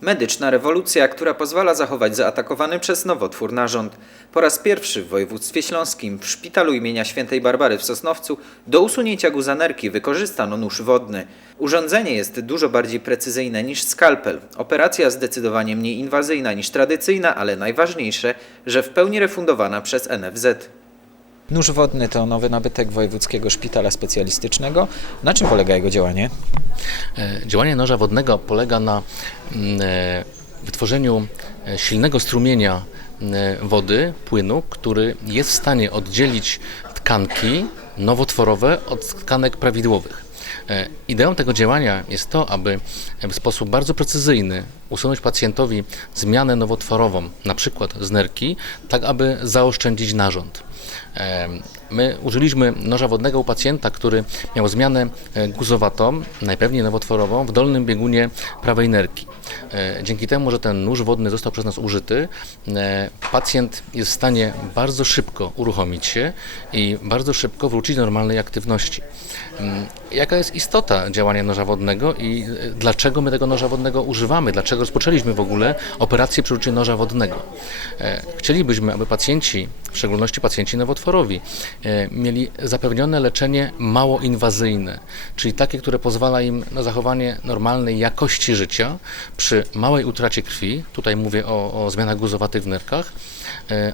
Medyczna rewolucja, która pozwala zachować zaatakowany przez nowotwór narząd. Po raz pierwszy w województwie śląskim w szpitalu imienia świętej Barbary w Sosnowcu do usunięcia guzanerki wykorzystano nóż wodny. Urządzenie jest dużo bardziej precyzyjne niż skalpel. Operacja zdecydowanie mniej inwazyjna niż tradycyjna, ale najważniejsze, że w pełni refundowana przez NFZ. Nóż wodny to nowy nabytek Wojewódzkiego Szpitala Specjalistycznego. Na czym polega jego działanie? E, Działanie noża wodnego polega na mm, e, wytworzeniu e, silnego strumienia e, wody, płynu, który jest w stanie oddzielić tkanki nowotworowe od tkanek prawidłowych. E, Ideą tego działania jest to, aby w sposób bardzo precyzyjny usunąć pacjentowi zmianę nowotworową, na przykład z nerki, tak aby zaoszczędzić narząd. E, My użyliśmy noża wodnego u pacjenta, który miał zmianę e, guzowatą, najpewniej nowotworową, w dolnym biegunie prawej nerki. Dzięki temu, że ten nóż wodny został przez nas użyty, pacjent jest w stanie bardzo szybko uruchomić się i bardzo szybko wrócić do normalnej aktywności. Mm, Jaka jest istota działania noża wodnego i e, dlaczego my tego noża wodnego używamy? Dlaczego rozpoczęliśmy w ogóle operację przy użyciu noża wodnego? E, Chcielibyśmy, aby pacjenci, w szczególności pacjenci nowotworowi, e, mieli zapewnione leczenie mało inwazyjne, czyli takie, które pozwala im na zachowanie normalnej jakości życia przy małej utracie krwi, tutaj mówię o, o zmianach guzowatych w nerkach,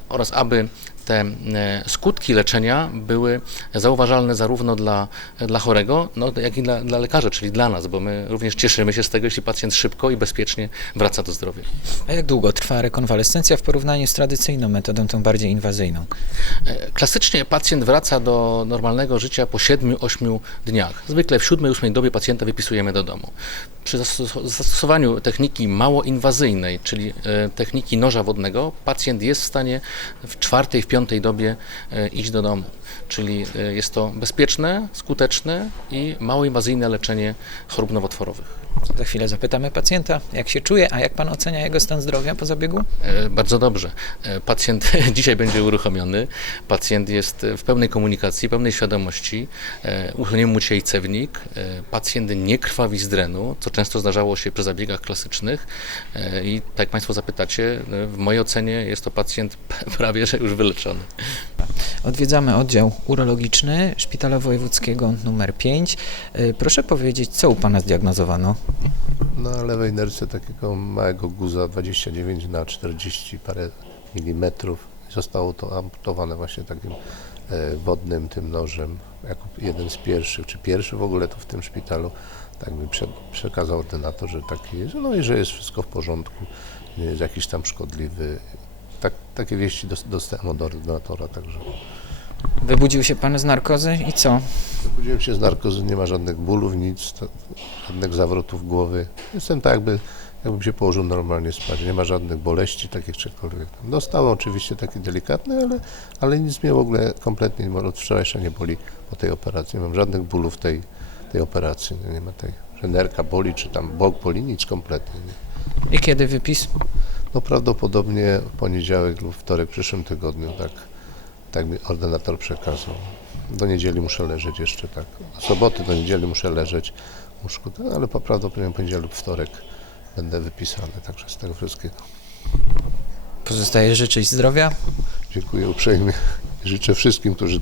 oraz aby te e, skutki leczenia były zauważalne zarówno dla, dla chorego, no, jak i dla, dla lekarza, czyli dla nas, bo my również cieszymy się z tego, jeśli pacjent szybko i bezpiecznie wraca do zdrowia. A jak długo trwa rekonwalescencja w porównaniu z tradycyjną metodą, tą bardziej inwazyjną? E, Klasycznie pacjent wraca do normalnego życia po 7-8 dniach. Zwykle w 7-8 dobie pacjenta wypisujemy do domu. Przy zastos- zastosowaniu techniki mało inwazyjnej, czyli e, techniki noża wodnego, pacjent jest w stanie w czwartej, w piątej dobie e, iść do domu. Czyli e, jest to bezpieczne, skuteczne i mało inwazyjne leczenie chorób nowotworowych. Za chwilę zapytamy pacjenta, jak się czuje, a jak pan ocenia jego stan zdrowia po zabiegu? E, Bardzo dobrze. Pacjent dzisiaj będzie uruchomiony. Pacjent jest w pełnej komunikacji, pełnej świadomości. E, Uchroniemy mu dzisiaj cewnik. Pacjent nie krwawi z drenu, co często zdarzało się przy zabiegach klasycznych. I tak jak Państwo zapytacie, w mojej ocenie jest to pacjent prawie że już wyleczony. Odwiedzamy oddział urologiczny Szpitala Wojewódzkiego numer 5. Y, Proszę powiedzieć, co u pana zdiagnozowano? Na lewej nerce takiego małego guza 29 na 40 parę milimetrów. Zostało to amputowane właśnie takim e, wodnym tym nożem, jako jeden z pierwszych, czy pierwszy w ogóle tu w tym szpitalu, tak mi prze, przekazał ordynator, że taki jest, no i że jest wszystko w porządku, nie jest jakiś tam szkodliwy. Tak, takie wieści dos- dostałem od ordynatora, także Wybudził się pan z narkozy i co? Budziłem się z narkozy, nie ma żadnych bólów, nic, to, żadnych zawrotów głowy. Jestem tak jakby, jakbym się położył normalnie spać. Nie ma żadnych boleści takich czegokolwiek. Dostałem oczywiście taki delikatny, ale, ale nic mnie w ogóle kompletnie nie- od wczorajsza nie boli po tej operacji. Nie mam żadnych bólów tej, tej operacji. Nie, nie ma tej, że nerka boli, czy tam bok boli, nic kompletnie. Nie. I kiedy wypis? No prawdopodobnie w poniedziałek lub wtorek w przyszłym tygodniu, tak, tak mi ordynator przekazał. Do niedzieli muszę leżeć jeszcze, tak. Soboty do niedzieli muszę leżeć w łóżku, tak, ale po- prawdopodobnie poniedziałek lub wtorek będę wypisany, także z tego wszystkiego. Pozostaje życzyć zdrowia. Dziękuję uprzejmie. Życzę wszystkim, którzy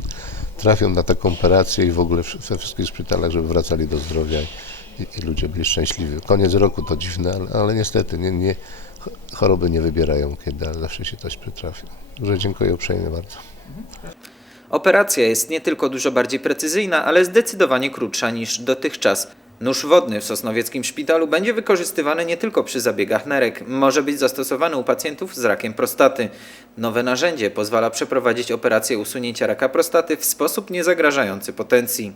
trafią na taką operację i w ogóle we wszystkich szpitalach, żeby wracali do zdrowia i, i ludzie byli szczęśliwi. Koniec roku to dziwne, ale, ale niestety nie, nie, choroby nie wybierają kiedy, ale zawsze się coś przytrafi. Także dziękuję uprzejmie bardzo. Operacja jest nie tylko dużo bardziej precyzyjna, ale zdecydowanie krótsza niż dotychczas. Nóż wodny w Sosnowieckim Szpitalu będzie wykorzystywany nie tylko przy zabiegach nerek, może być zastosowany u pacjentów z rakiem prostaty. Nowe narzędzie pozwala przeprowadzić operację usunięcia raka prostaty w sposób niezagrażający potencji.